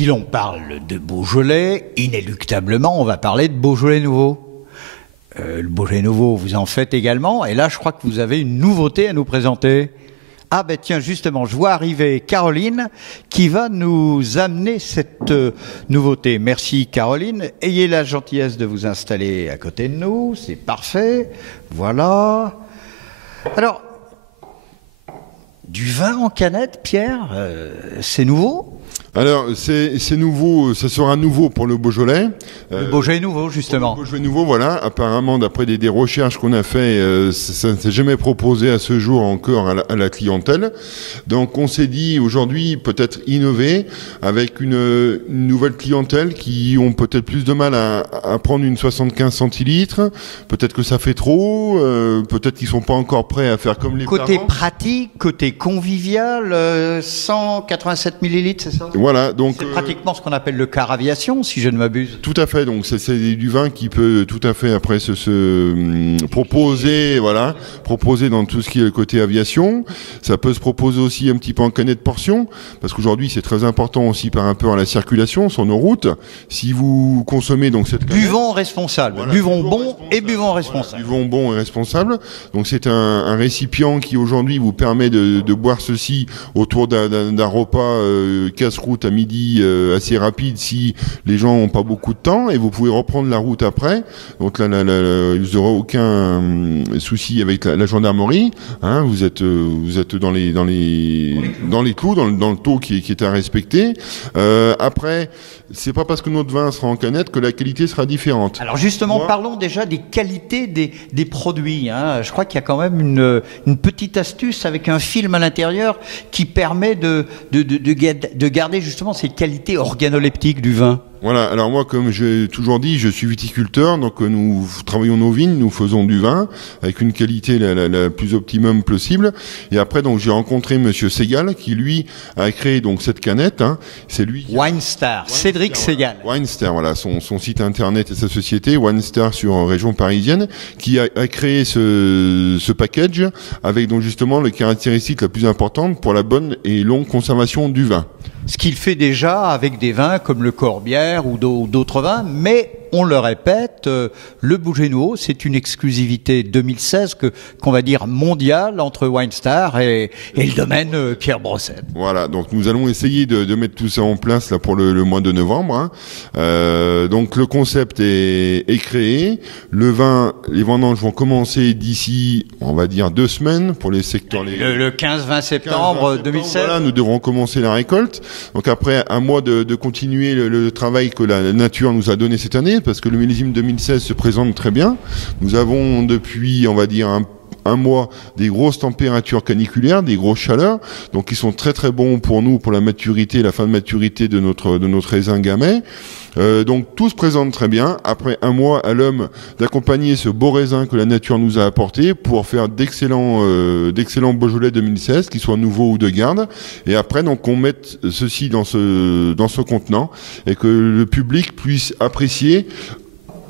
si l'on parle de Beaujolais, inéluctablement, on va parler de Beaujolais nouveau. Le Beaujolais nouveau, vous en faites également. Et là, je crois que vous avez une nouveauté à nous présenter. Ah ben tiens, justement, je vois arriver Caroline qui va nous amener cette nouveauté. Merci Caroline. Ayez la gentillesse de vous installer à côté de nous. C'est parfait. Voilà. Alors, du vin en canette, Pierre, c'est nouveau ? Alors, c'est nouveau, ça sera nouveau pour le Beaujolais. Le Beaujolais nouveau, justement. Le Beaujolais nouveau, voilà. Apparemment, d'après des recherches qu'on a fait, ça ne s'est jamais proposé à ce jour encore à la clientèle. Donc, on s'est dit aujourd'hui peut-être innover avec une nouvelle clientèle qui ont peut-être plus de mal à prendre une 75 centilitres. Peut-être que ça fait trop. Peut-être qu'ils sont pas encore prêts à faire comme les parents. Côté pratique, côté convivial, 187 millilitres, c'est ça ? Voilà, donc c'est pratiquement ce qu'on appelle le car aviation, si je ne m'abuse. Tout à fait. Donc c'est du vin qui peut tout à fait après se proposer, voilà, proposer dans tout ce qui est le côté aviation. Ça peut se proposer aussi un petit peu en canette portion, parce qu'aujourd'hui c'est très important aussi par rapport à la circulation sur nos routes. Si vous consommez donc cette canette, buvons responsable, voilà, buvons bon et buvons responsable. Voilà, buvons bon et responsable. Donc c'est un récipient qui aujourd'hui vous permet de boire ceci autour d'un repas casse-route à midi assez rapide si les gens n'ont pas beaucoup de temps, et vous pouvez reprendre la route après. Donc là, vous n'aurez aucun souci avec la gendarmerie. Hein, vous êtes dans les clous, dans le taux qui est à respecter. Après, c'est pas parce que notre vin sera en canette que la qualité sera différente. Alors justement, parlons déjà des qualités des produits. Hein. Je crois qu'il y a quand même une petite astuce avec un film à l'intérieur qui permet de garder justement ces qualités organoleptiques du vin. Voilà, alors moi, comme j'ai toujours dit, je suis viticulteur, donc nous travaillons nos vignes, nous faisons du vin avec une qualité la plus optimum possible. Et après, donc j'ai rencontré Monsieur Segal qui lui a créé donc cette canette. Hein. C'est lui. Winestar, Cédric Segal. Winestar, voilà, son site internet et sa société Winestar sur région parisienne, qui a créé ce package avec donc justement les caractéristiques la plus importante pour la bonne et longue conservation du vin. Ce qu'il fait déjà avec des vins comme le Corbière ou d'autres vins, mais on le répète, le Beaujolais nouveau, c'est une exclusivité 2016 qu'on va dire mondiale entre Winestar et le domaine Pierre Brossette. Voilà, donc nous allons essayer de mettre tout ça en place là pour le mois de novembre. Hein. Donc le concept est créé, le vin, les vendanges vont commencer d'ici, on va dire 2 semaines pour les secteurs. Le 15-20 septembre 2016. Voilà, nous devrons commencer la récolte. Donc après un mois de continuer le travail que la nature nous a donné cette année, parce que le millésime 2016 se présente très bien. Nous avons depuis, on va dire, un mois des grosses températures caniculaires, des grosses chaleurs, donc qui sont très très bons pour nous, pour la maturité, la fin de maturité de notre raisin gamay. Donc tout se présente très bien. Après un mois à l'homme d'accompagner ce beau raisin que la nature nous a apporté pour faire d'excellents Beaujolais 2016, qui soient nouveaux ou de garde. Et après donc on mette ceci dans ce contenant et que le public puisse apprécier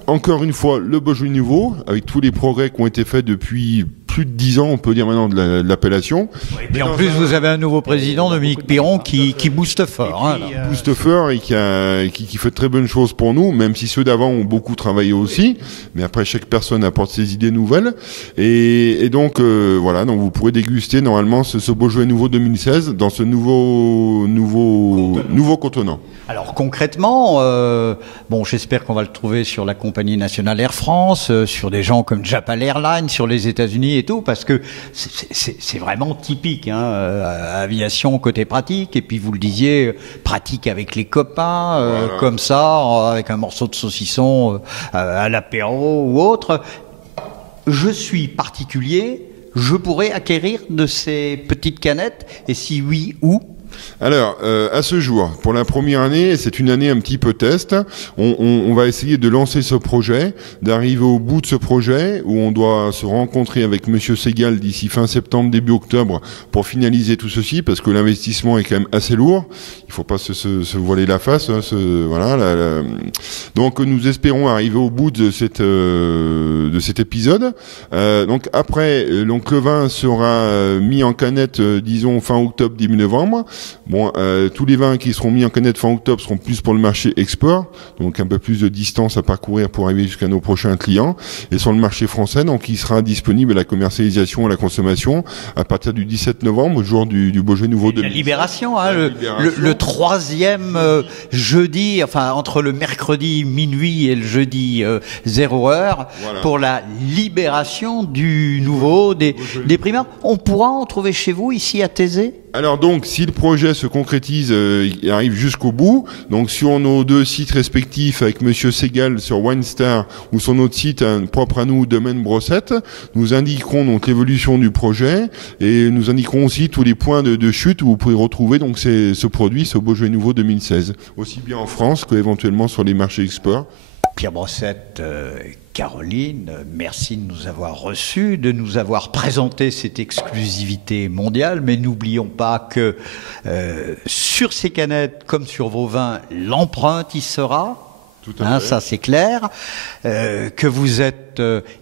encore une fois le Beaujolais nouveau avec tous les progrès qui ont été faits depuis plus de 10 ans, on peut dire maintenant, de l'appellation. Et puis en plus, vous avez un nouveau président, Dominique Piron, qui booste fort. Qui booste fort et qui fait de très bonnes choses pour nous, même si ceux d'avant ont beaucoup travaillé aussi. Mais après, chaque personne apporte ses idées nouvelles. Et donc, voilà, donc vous pourrez déguster normalement ce Beaujolais nouveau 2016 dans ce nouveau contenant. Alors concrètement, bon, j'espère qu'on va le trouver sur la compagnie nationale Air France, sur des gens comme Japan Airlines, sur les États-Unis et tout, parce que c'est vraiment typique, hein, aviation côté pratique, et puis vous le disiez, pratique avec les copains, voilà. Comme ça, avec un morceau de saucisson à l'apéro ou autre. Je suis particulier, je pourrais acquérir de ces petites canettes, et si oui, où ? Alors, à ce jour, pour la première année, c'est une année un petit peu test. On va essayer de lancer ce projet, d'arriver au bout de ce projet, où on doit se rencontrer avec Monsieur Segal d'ici fin septembre, début octobre, pour finaliser tout ceci, parce que l'investissement est quand même assez lourd. Il faut pas se voiler la face. Hein, voilà. Donc, nous espérons arriver au bout de cet épisode. Donc après, donc le vin sera mis en canette, disons fin octobre, début novembre. Bon, tous les vins qui seront mis en canette fin octobre seront plus pour le marché export, donc un peu plus de distance à parcourir pour arriver jusqu'à nos prochains clients. Et sur le marché français, donc il sera disponible à la commercialisation et à la consommation à partir du 17 novembre, jour du Beaujolais nouveau de la Libération, hein, le troisième jeudi, enfin entre le mercredi minuit et le jeudi 0h, voilà, pour la libération du nouveau, des primeurs. On pourra en trouver chez vous, ici à Thésée? Alors donc, si le projet se concrétise, il arrive jusqu'au bout, donc sur nos 2 sites respectifs avec Monsieur Segal sur WineStar ou sur notre site propre à nous, Domaine Brossette, nous indiquerons donc l'évolution du projet et nous indiquerons aussi tous les points de chute où vous pouvez retrouver donc ce produit, ce Beaujolais nouveau 2016, aussi bien en France qu'éventuellement sur les marchés export. Pierre Brossette, Caroline, merci de nous avoir reçus, de nous avoir présenté cette exclusivité mondiale, mais n'oublions pas que sur ces canettes, comme sur vos vins, l'empreinte y sera. Tout à fait. Ça c'est clair, que vous êtes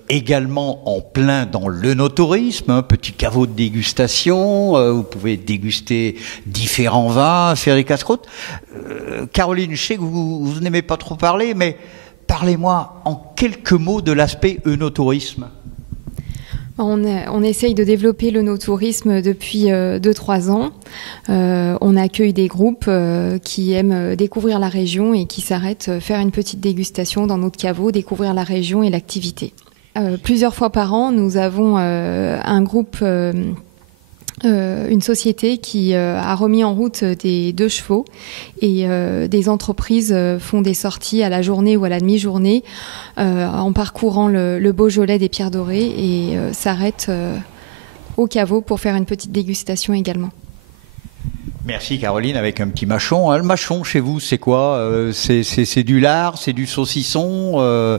également en plein dans l'œnotourisme, petit caveau de dégustation, vous pouvez déguster différents vins, faire des casse-croûtes. Caroline, je sais que vous n'aimez pas trop parler, mais parlez-moi en quelques mots de l'aspect œnotourisme. On essaye de développer l'œnotourisme depuis 2-3 ans. On accueille des groupes qui aiment découvrir la région et qui s'arrêtent faire une petite dégustation dans notre caveau, découvrir la région et l'activité. Plusieurs fois par an, nous avons un groupe, une société qui a remis en route des 2 chevaux et des entreprises font des sorties à la journée ou à la demi-journée en parcourant le Beaujolais des Pierres Dorées et s'arrêtent au caveau pour faire une petite dégustation également. Merci Caroline, avec un petit mâchon. Le mâchon chez vous, c'est quoi? C'est du lard, c'est du saucisson,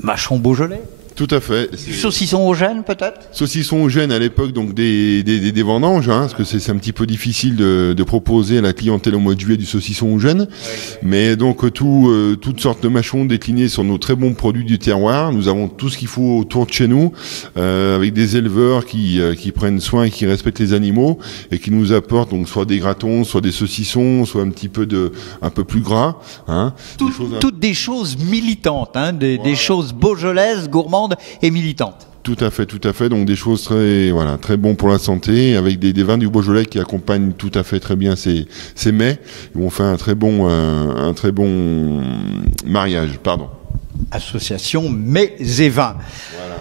mâchon Beaujolais? Tout à fait. Du saucisson au gène, peut-être? Saucisson au gène à l'époque, donc des vendanges, hein, parce que c'est un petit peu difficile de proposer à la clientèle au mois de juillet du saucisson au gène. Ouais. Mais donc toutes sortes de mâchons déclinés sur nos très bons produits du terroir. Nous avons tout ce qu'il faut autour de chez nous, avec des éleveurs qui prennent soin et qui respectent les animaux et qui nous apportent donc soit des gratons, soit des saucissons, soit un peu plus gras. Hein, toutes des choses militantes, hein, des choses beaujolaises, gourmandes et militante. Tout à fait. Donc des choses très bon pour la santé, avec des vins du Beaujolais qui accompagnent tout à fait très bien ces mets. On fait un très bon mariage. Association mets et vins. Voilà.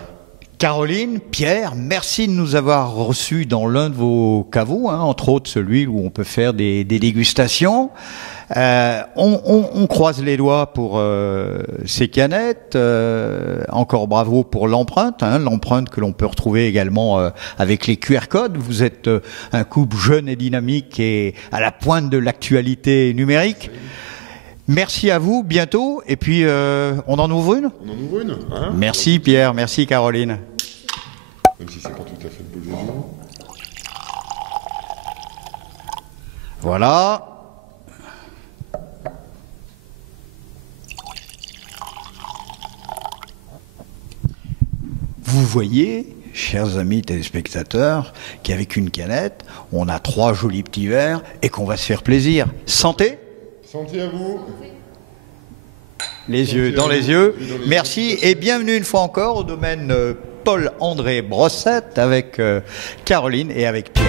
Caroline, Pierre, merci de nous avoir reçus dans l'un de vos caveaux, hein, entre autres celui où on peut faire des dégustations. On croise les doigts pour ces canettes. Encore bravo pour l'empreinte, hein, l'empreinte que l'on peut retrouver également avec les QR codes. Vous êtes un couple jeune et dynamique et à la pointe de l'actualité numérique. Merci à vous, bientôt. Et puis, on en ouvre une? On en ouvre une, hein. Merci Pierre, merci Caroline. Même si c'est pas tout à fait le Beaujolais. Voilà. Vous voyez, chers amis téléspectateurs, qu'avec une canette, on a 3 jolis petits verres et qu'on va se faire plaisir. Santé! Santé à vous! Les yeux dans les yeux. Merci et bienvenue une fois encore au domaine Paul-André Brossette avec Caroline et avec Pierre.